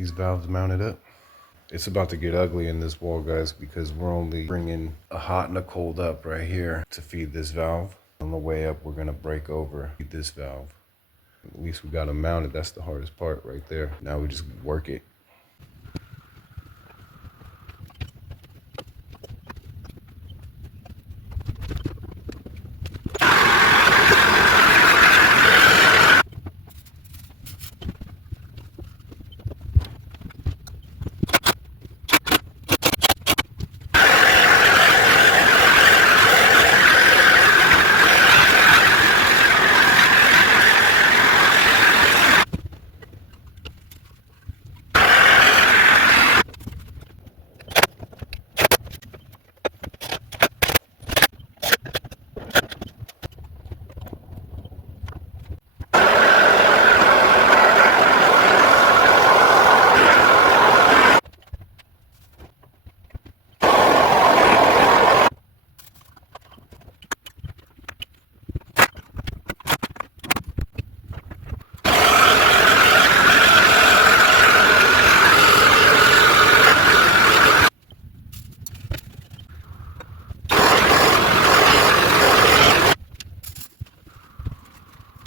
these valves mounted up. It's about to get ugly in this wall, guys, because we're only bringing a hot and a cold up right here to feed this valve. On the way up, we're gonna break over, feed this valve. At least we got them mounted. That's the hardest part right there. Now we just work it.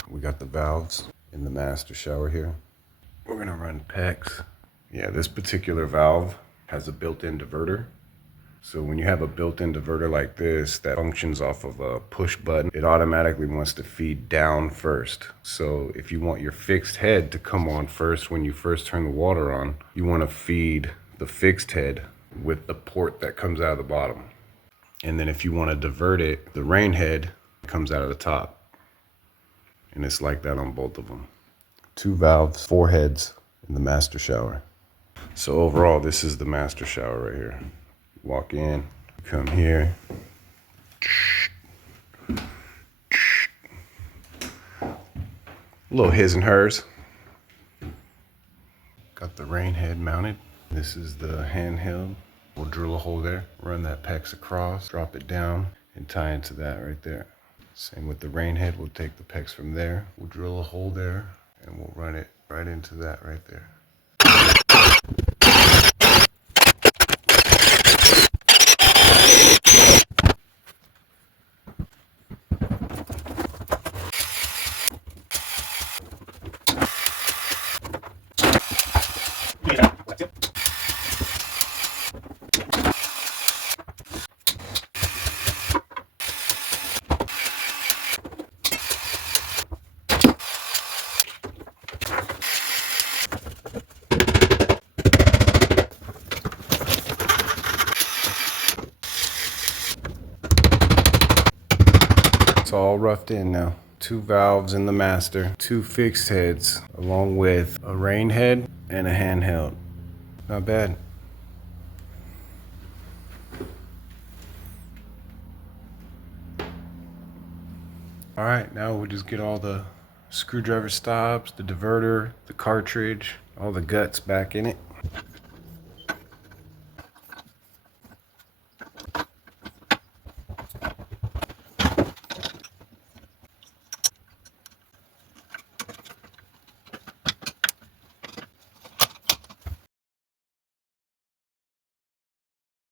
We got the valves in the master shower here. We're gonna run PEX. Yeah, this particular valve has a built-in diverter. So when you have a built-in diverter like this that functions off of a push button, it automatically wants to feed down first. So if you want your fixed head to come on first when you first turn the water on, you want to feed the fixed head with the port that comes out of the bottom. And then if you want to divert it, the rain head comes out of the top. And it's like that on both of them. 2 valves, 4 heads in the master shower. So overall, this is the master shower right here. Walk in, come here. A little his and hers. Got the rain head mounted. This is the handheld. We'll drill a hole there, run that PEX across, drop it down, and tie into that right there. Same with the rain head. We'll take the PEX from there. We'll drill a hole there, and we'll run it right into that right there. It's all roughed in now. 2 valves in the master, 2 fixed heads, along with a rain head and a handheld. Not bad. All right, now we'll just get all the screwdriver stops, the diverter, the cartridge, all the guts back in it.